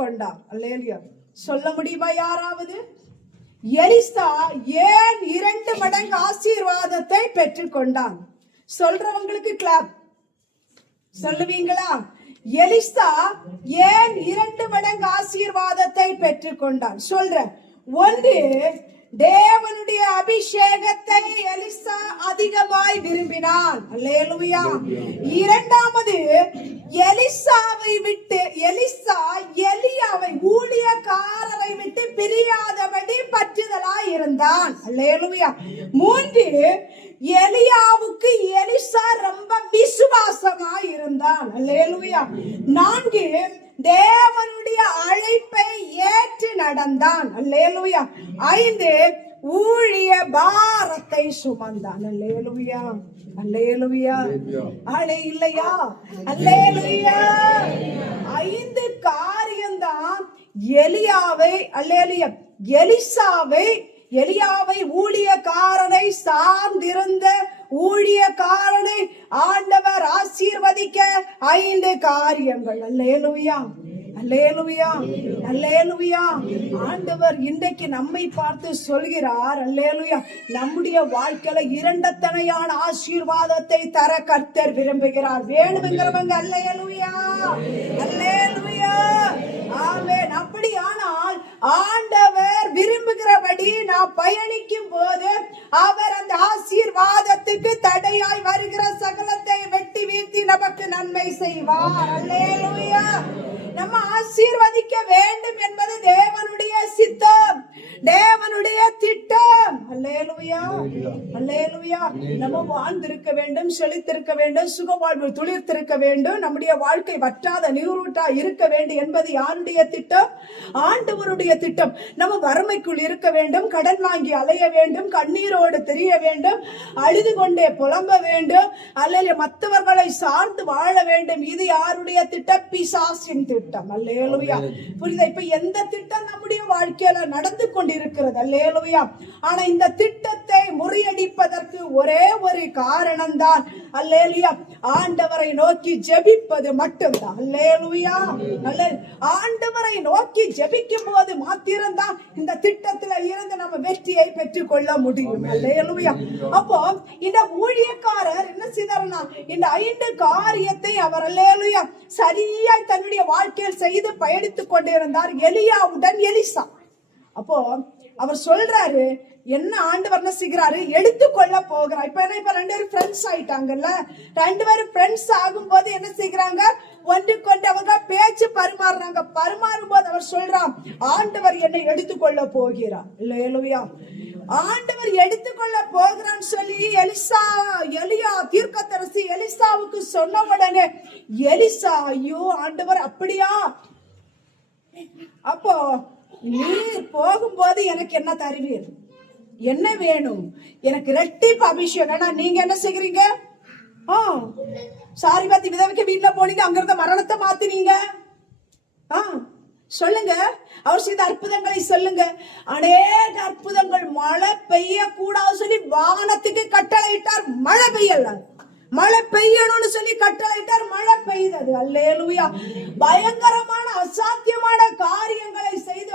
பெற்றுக்கொண்டார். அல்லேலூயா. சொல்ல முடியுமா யாராவது? எலிசா ஏன் 2 மடங்கு ஆசீர்வாதத்தை பெற்றுக்கொண்டான்? சொல்றவங்களுக்கு கிளாப். சொல்லுவீங்களா? எலிசா ஏன் 2 மடங்கு ஆசீர்வாதத்தை பெற்றுக்கொண்டான்? சொல்றேன். ஒன்று, தேவனுடைய அபிஷேகத்தை எலிசா அதிகமாய் விரும்பினான். அல்லேலூயா. இரண்டாவது, எலிசாவை விட்டு எலிசா எலியாவை ஊழியக்காரரை விட்டு பிரியாதபடி பற்றுதலாய் இருந்தான். அல்லேலூயா. மூன்று, எலியாவுக்கு எலிசா ரொம்ப விசுவாசமாய் இருந்தான். அல்லேலூயா. நான்கு, தேவனுடைய அழைப்பை ஏற்று நடந்தான். அல்லேலூயா. 5, ஊழிய பாரத்தை சுமந்தான். அல்லேலூயா. அல்லேலூயா. ஆளே இல்லையா? அல்லேலூயா. 5 காரியம்தான் எலியாவை அல்லேலூயா எலியாவை ஊழியக்காரனை சார்ந்திருந்த ஊழியக்காரனை ஆண்டவர் ஆசீர்வதிக்க 5 காரியங்கள். அல்லேலூயா. அல்லேலூயா. அல்லேலூயா. ஆண்டவர் இன்றைக்கு நம்மை பார்த்து சொல்கிறார். அல்லேலூயா. நம்முடைய வாழ்க்கையில இரண்டத்தனையான ஆசீர்வாதத்தை தர கர்த்தர் விரும்புகிறார். வேணுங்கிறவங்க அல்லேலூயா. அல்லேலூயா. ஆமென். அப்படியானால் ஆண்டவர் விரும்புகிறபடி நாம் பயணிக்கும் போது அவர் அந்த ஆசீர்வாதத்துக்கு தடையாய் வருகிற சகலத்தை வெட்டி வீழ்த்தி நமக்கு நன்மை செய்வார். அல்லேலூயா. நம்ம ஆசீர்வதிக்க வேண்டும் என்பது தேவனுடைய சித்தம், தேவனுடைய திட்டம். அல்லேலூயா. அல்லேலூயா. நம்ம வாழ்ந்திருக்க வேண்டும், செழித்திருக்க வேண்டும், சுகவாழ்வு துளிர்த்திருக்க வேண்டும், நம்முடைய வாழ்க்கை வற்றாத நீரூற்றா இருக்க வேண்டும் என்பது யாருடைய திட்டம்? ஆண்டவருடைய திட்டம். நம்ம வறுமைக்குள் இருக்க வேண்டும், கடன் வாங்கி அலைய வேண்டும், கண்ணீரோடு தெரிய வேண்டும், அழுது கொண்டே புலம்ப வேண்டும், அல்லது மற்றவர்களை சார்ந்து வாழ வேண்டும். இது யாருடைய திட்டம்? பிசாசின் திட்டம். அல்லேலூயா. புரியுதா? இப்ப எந்த திட்டம் நம்முடைய வாழ்க்கையில நடந்து கொண்டிருக்கிறது? அல்லேலூயா. ஆனா இந்த திட்டத்தை முறியடிப்பதற்கு ஒரே ஒரு காரணம் தான். அல்லேலூயா. ஆண்டவரை நோக்கி ஜெபிப்பது மட்டும்தான். அல்லேலூயா. ஆண்டவரை நோக்கி ஜெபிக்கும் போது மாத்திரம்தான் இந்த திட்டத்துல இருந்து நம்ம வெற்றியை பெற்றுக் கொள்ள முடியும். அல்லேலூயா. அப்போ இந்த ஊழியக்காரர் என்ன செய்தார்னா, இந்த 5 காரியத்தை அவர் அல்லேலூயா சரியாய் தன்னுடைய வாழ்க்கையில் செய்து பயணித்துக் கொண்டிருந்தார். எலியாவுடன் எலிசா. அப்போ அவர் சொல்றாரு, என்ன ஆண்டவர் என்ன செய்கிறாரு? எடுத்துக்கொள்ள போகிறார். இப்ப 2 பேரும் ஃப்ரெண்ட்ஸ் ஆயிட்டாங்கல்ல. 2 பேரும் ஃப்ரெண்ட்ஸ் ஆகும் போது என்ன செய்கிறாங்க? ஒன்றுக்கொண்டு அவங்க பேச்சு பரிமாறுறாங்க. பரிமாறும் போது அவர் சொல்றான், ஆண்டவர் என்னை எடுத்துக்கொள்ள போகிறார். அல்லேலூயா. ஆண்டவர் எடுத்துக்கொள்ள போகிறான்னு சொல்லி எலியா தீர்க்கதரிசி எலிசாவுக்கு சொன்ன உடனே எலிசா, ஐயோ ஆண்டவர் அப்படியா? அப்போ நீர் போகும்போது எனக்கு என்ன தருவீர்? என்ன வேணும்? எனக்கு ரெட்டிப்பு அபிஷேகம். நீங்க என்ன செய்கிறீங்க? சாரிபாத்தி விதவைக்கு வீட்டுல போனீங்க, அங்க இருந்த மரணத்தை மாத்தினீங்க. சொல்லுங்க. அவர் செய்த அற்புதங்களை சொல்லுங்க. அநேக அற்புதங்கள். மழை பெய்ய கூடாது சொல்லி வானத்துக்கு கட்டளையிட்டார், மழை பெய்யல. மழை பெய்யணும்னு சொல்லி கட்டளையிட்டார், மழை பெய்தது. அல்லேலூயா. பயங்கரமான அசாத்தியமான காரியங்களை செய்து